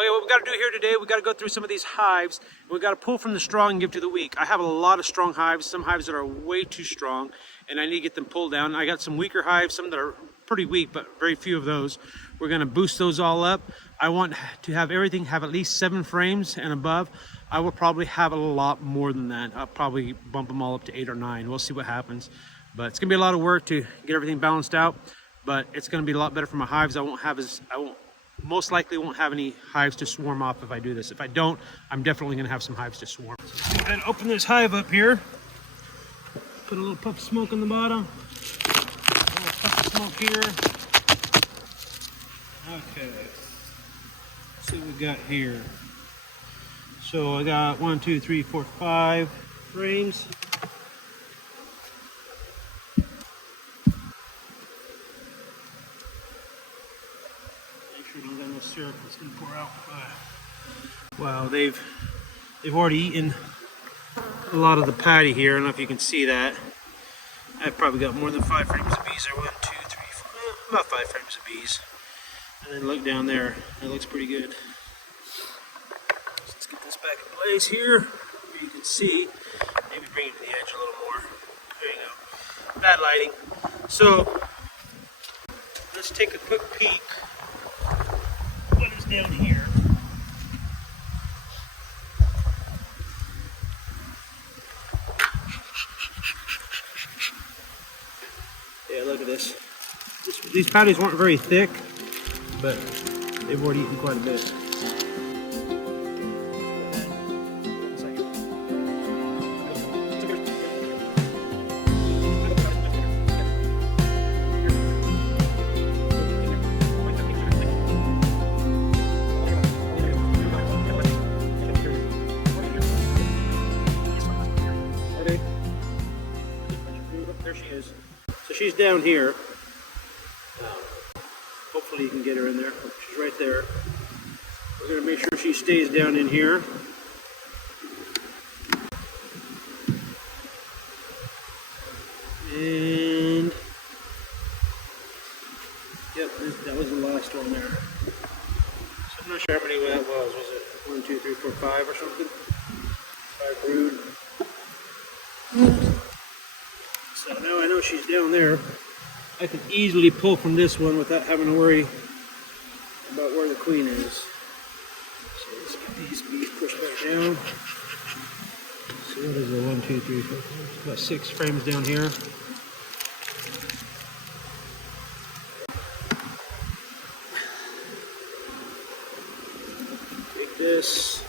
Okay, what we got to do here today, we got to go through some of these hives. We got to pull from the strong and give to the weak. I have a lot of strong hives, some hives that are way too strong, and I need to get them pulled down. I got some weaker hives, some that are pretty weak, but very few of those. We're going to boost those all up. I want to have everything have at least 7 frames and above. I will probably have a lot more than that. I'll probably bump them all up to 8 or 9. We'll see what happens. But it's going to be a lot of work to get everything balanced out, but it's going to be a lot better for my hives. Most likely won't have any hives to swarm off if I do this. If I don't, I'm definitely going to have some hives to swarm. So go ahead and open this hive up here. Put a little puff of smoke on the bottom. A little puff of smoke here. Okay. Let's see what we got here. So I got 1, 2, 3, 4, 5 frames. Don't got no syrup that's gonna pour out. Wow, they've already eaten a lot of the patty here. I don't know if you can see that. I've probably got more than 5 frames of bees there. 1, 2, 3, 4, about 5 frames of bees. And then look down there. That looks pretty good. So let's get this back in place here. You can see. Maybe bring it to the edge a little more. There you go. Bad lighting. So let's take a quick peek. What is down here? Yeah, look at this. These patties weren't very thick, but they've already eaten quite a bit. There she is. So she's down here. Hopefully you can get her in there. She's right there. We're going to make sure she stays down in here. And yep, that was the last one there. So I'm not sure how many that was. Was it 1, 2, 3, 4, 5 or something? 5 brood. So now I know she's down there. I can easily pull from this one without having to worry about where the queen is. So let's get these bees pushed back down. So what is it? 1, 2, 3, 4, 5, about 6 frames down here. Take this,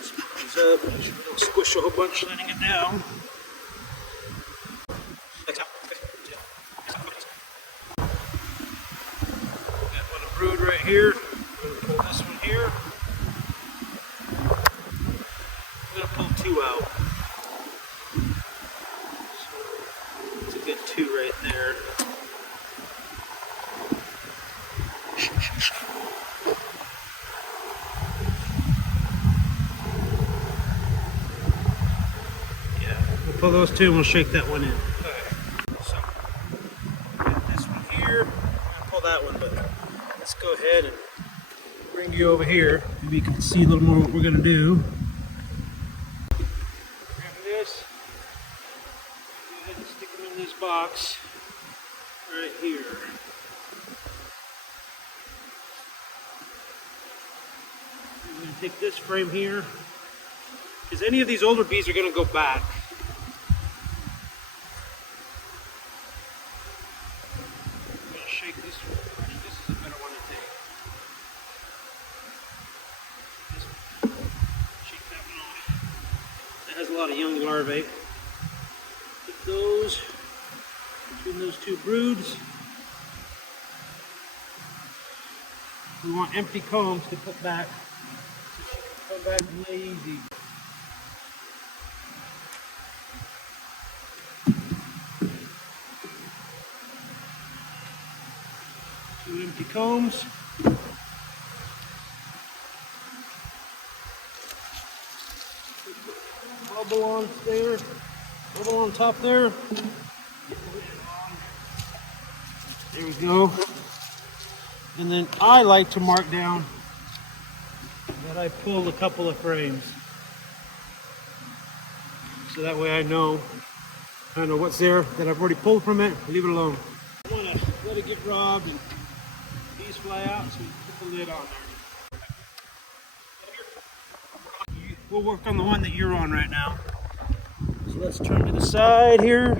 squeeze up, don't squish a whole bunch letting it down. Brood right here. I'm going to pull this one here. I'm going to pull 2 out. So it's a good 2 right there. Yeah, we'll pull those 2 and we'll shake that one in. Okay. So, get this one here. I'm going to pull that one, but let's go ahead and bring you over here. Maybe you can see a little more what we're going to do. Grab this. Go ahead and stick them in this box right here. I'm going to take this frame here, because any of these older bees are going to go back. I'm going to shake this one. This is a better one to take. Shake that one off. That has a lot of young larvae. Put those between those 2 broods. We want empty combs to put back, so she can come back and lay easy. Two empty combs. Bubble on there, bubble on top there. There we go. And then I like to mark down that I pulled a couple of frames. So that way I know what's there that I've already pulled from it. Leave it alone. I want to let it get rubbed and these fly out, so we put the lid on there. We'll work on the one that you're on right now. So let's turn to the side here.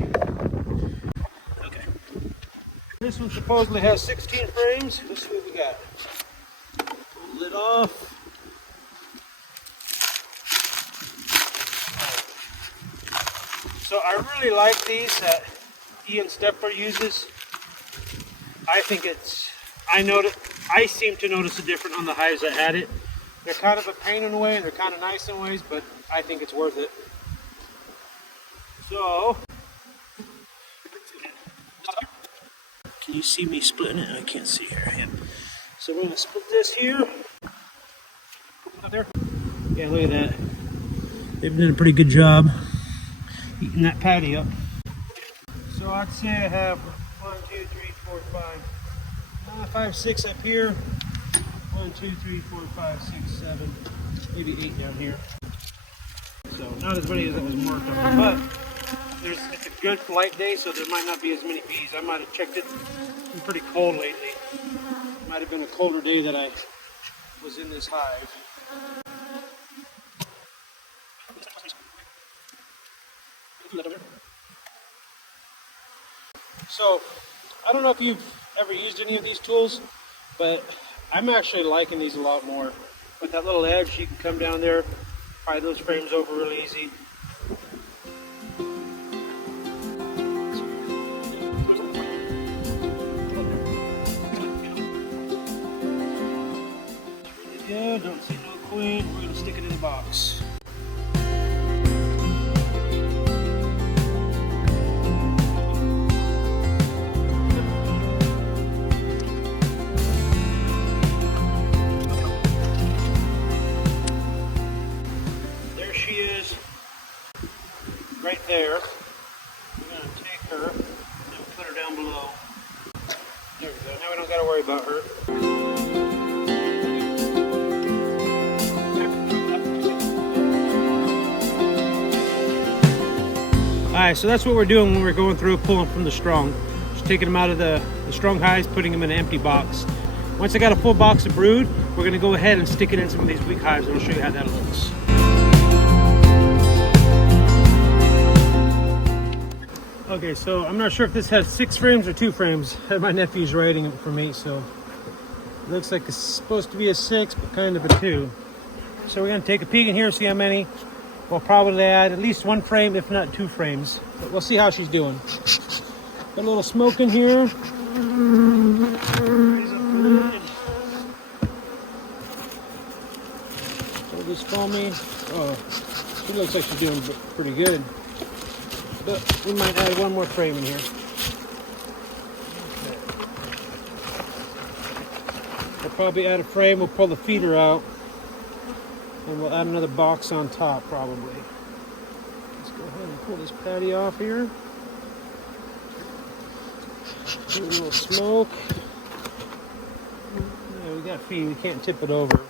Okay. This one supposedly has 16 frames. Let's see what we got. Pull the lid off. So I really like these that Ian Stepper uses. I think I seem to notice a difference on the hives that had it. They're kind of a pain in a way and they're kind of nice in ways, but I think it's worth it. So, can you see me splitting it? I can't see here. Yeah. So we're gonna split this here. Up there. Yeah, look at that. They've done a pretty good job eating that patty up. So I'd say I have 1, 2, 3, 4, 5, 5, 6 up here. 1, 2, 3, 4, 5, 6, 7, maybe 8 down here. So not as many as I was marked on, but it's a good flight day, so there might not be as many bees. I might have checked it. It's been pretty cold lately. It might have been a colder day that I was in this hive. So I don't know if you've ever used any of these tools, but I'm actually liking these a lot more. With that little edge, you can come down there, pry those frames over really easy. Really good, don't see no queen. We're going to stick it in the box. Right there. We're going to take her and put her down below. There we go. Now we don't got to worry about her. Alright, so that's what we're doing when we're going through pulling from the strong. Just taking them out of the strong hives, putting them in an empty box. Once I got a full box of brood, we're going to go ahead and stick it in some of these weak hives, and I'll show you how that looks. Okay, so I'm not sure if this has 6 frames or 2 frames. My nephew's writing it for me, so it looks like it's supposed to be a 6, but kind of a 2. So we're going to take a peek in here, see how many. We'll probably add at least 1 frame, if not 2 frames. But we'll see how she's doing. Got a little smoke in here. So this foamy. Oh, she looks like she's doing pretty good. But we might add 1 more frame in here. Okay. We'll probably add a frame, we'll pull the feeder out, and we'll add another box on top probably. Let's go ahead and pull this patty off here. Do a little smoke. Yeah, we got feed, we can't tip it over.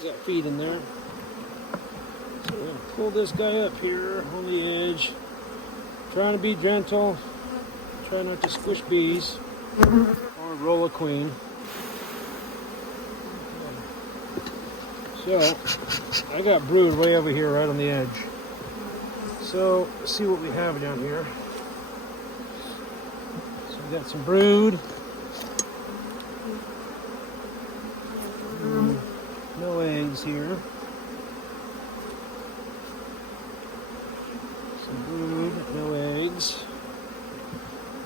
We got feed in there. So we're gonna pull this guy up here on the edge. Trying to be gentle, try not to squish bees or roll a queen. So I got brood way over here right on the edge. So let's see what we have down here. So we got some brood. No eggs here. Brood, no eggs.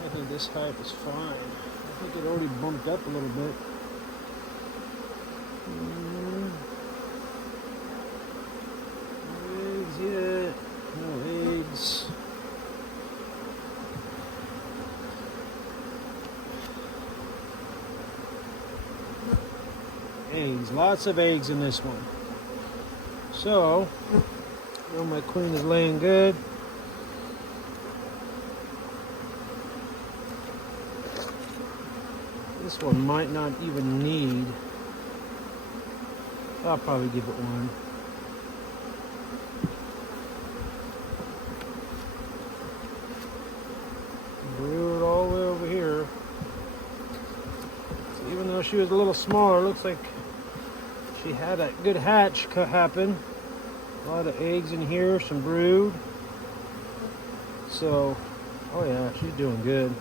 I think this hive is fine. I think it already bumped up a little bit. No eggs yet. No eggs. Eggs. Lots of eggs in this one. So, well, my queen is laying good. This one might not even need I'll probably give it one. Brood all the way over here. So even though she was a little smaller, looks like she had a good hatch happen. A lot of eggs in here, some brood. So, oh yeah, she's doing good.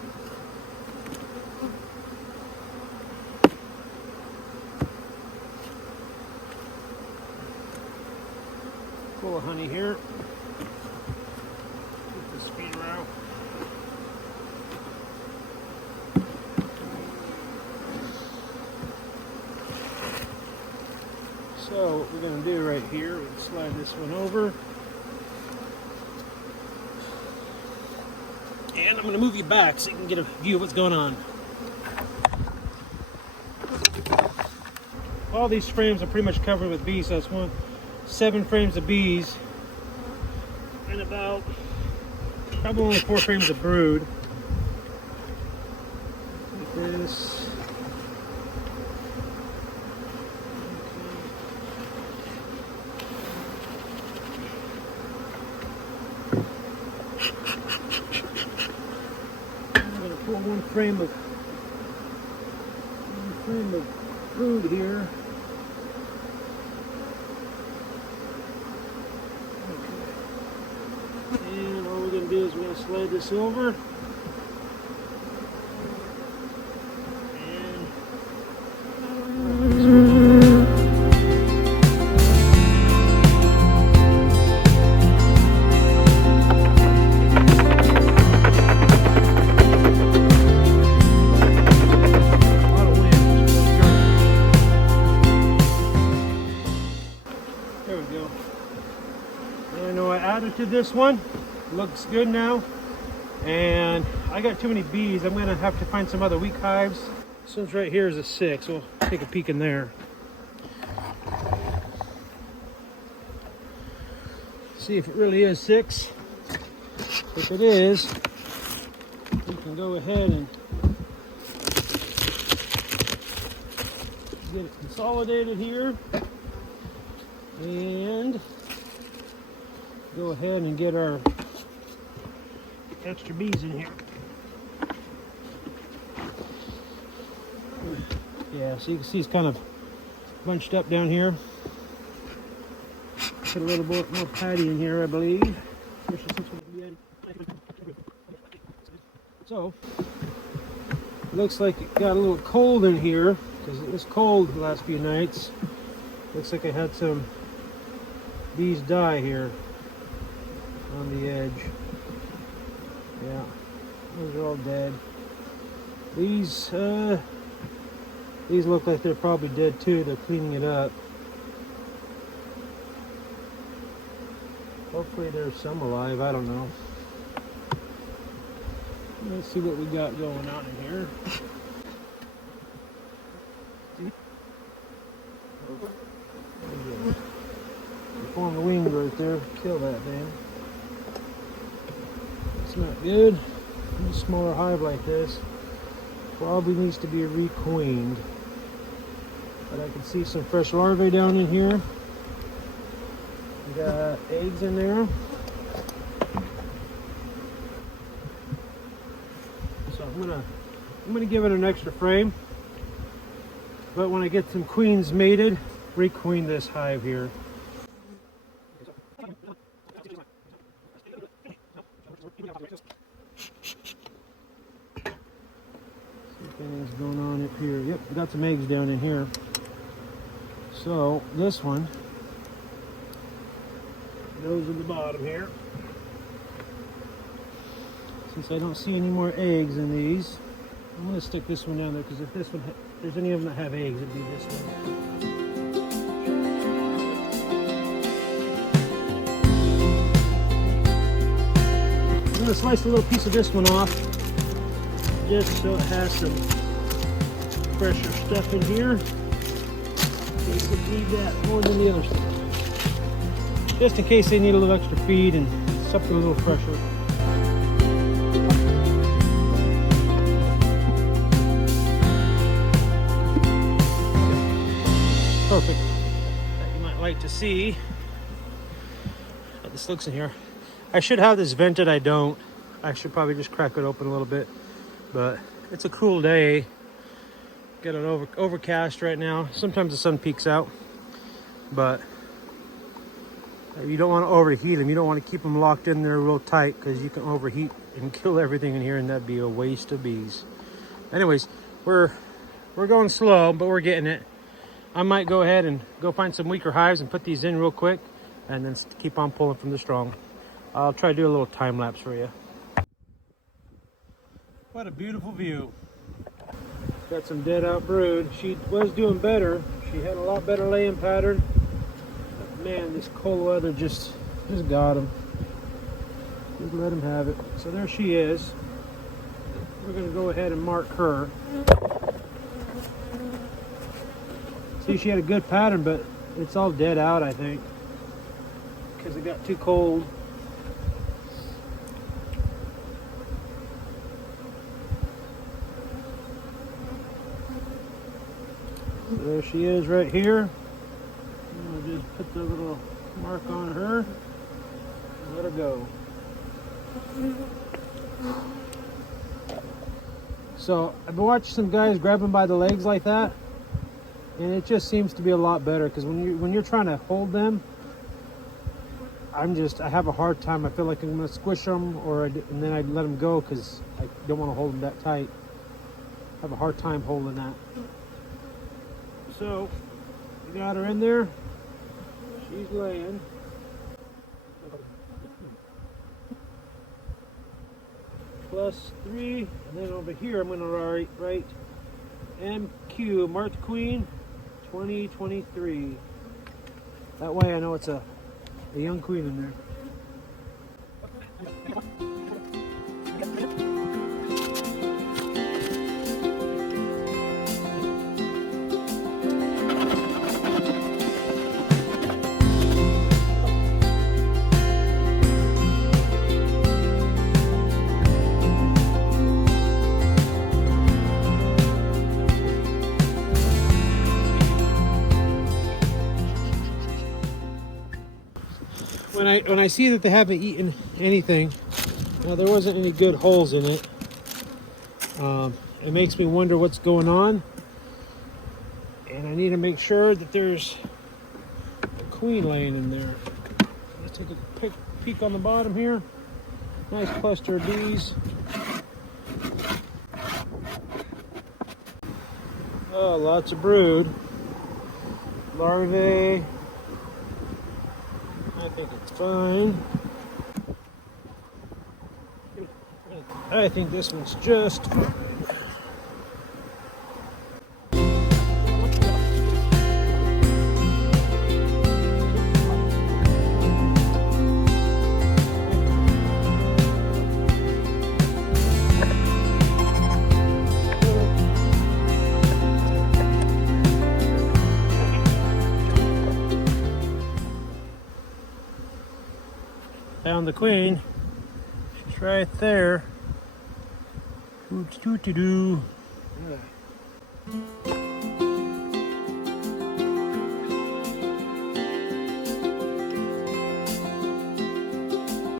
Full of honey here. Get the speeder out. So what we're going to do right here, we can slide this one over. And I'm going to move you back so you can get a view of what's going on. All these frames are pretty much covered with bees. So that's 7 frames of bees and about probably only 4 frames of brood. Like this. I'm going to pull one frame of brood here. And all we're going to do is we're going to slide this over. There we go. And I know I added to this one. Looks good now. And I got too many bees. I'm going to have to find some other weak hives. This one's right here is a 6. We'll take a peek in there. See if it really is 6. If it is, we can go ahead and get it consolidated here. And go ahead and get our extra bees in here. Yeah, so you can see it's kind of bunched up down here. Put a little bit more patty in here, I believe. So, looks like it got a little cold in here because it was cold the last few nights. Looks like I had some bees die here on the edge. Yeah, those are all dead. These look like they're probably dead too. They're cleaning it up. Hopefully there's some alive. I don't know. Let's see what we got going on in here. On the wing right there, kill that thing. It's not good. A smaller hive like this probably needs to be requeened. But I can see some fresh larvae down in here. We got eggs in there. So I'm gonna give it an extra frame. But when I get some queens mated, requeen this hive here. Anything's going on up here. Yep, got some eggs down in here. So this one goes in the bottom here. Since I don't see any more eggs in these, I'm going to stick this one down there because if this one, if there's any of them that have eggs, it'd be this one. I'm going to slice a little piece of this one off, just so it has some fresher stuff in here. In case they need that more than the other stuff. Just in case they need a little extra feed and something a little fresher. Perfect. like to see how this looks in here. I should have this vented. I don't. I should probably just crack it open a little bit, but it's a cool day. Got it overcast right now. Sometimes the sun peeks out, but you don't want to overheat them. You don't want to keep them locked in there real tight because you can overheat and kill everything in here, and that'd be a waste of bees. Anyways, we're going slow, but we're getting it. I might go ahead and go find some weaker hives and put these in real quick, and then keep on pulling from the strong. I'll try to do a little time lapse for you. What a beautiful view. Got some dead out brood. She was doing better. She had a lot better laying pattern. But man, this cold weather just got him. Just let him have it. So there she is. We're going to go ahead and mark her. See, she had a good pattern, but it's all dead out, I think, because it got too cold. So there she is right here. I'll just put the little mark on her and let her go. So I've been watching some guys grab them by the legs like that, and it just seems to be a lot better, because when you're trying to hold them, I have a hard time. I feel like I'm going to squish them, and then I let them go because I don't want to hold them that tight. I have a hard time holding that. So we got her in there. She's laying. +3, and then over here I'm going to write MQ, Marked Queen 2023. That way I know it's a young queen in there. When I see that they haven't eaten anything, now there wasn't any good holes in it. It makes me wonder what's going on, and I need to make sure that there's a queen laying in there. Let's take a peek on the bottom here. Nice cluster of bees. Oh, lots of brood. Larvae. I think it's fine. I think this one's just fine. Found the queen. She's right there. Doo-doo-doo-doo.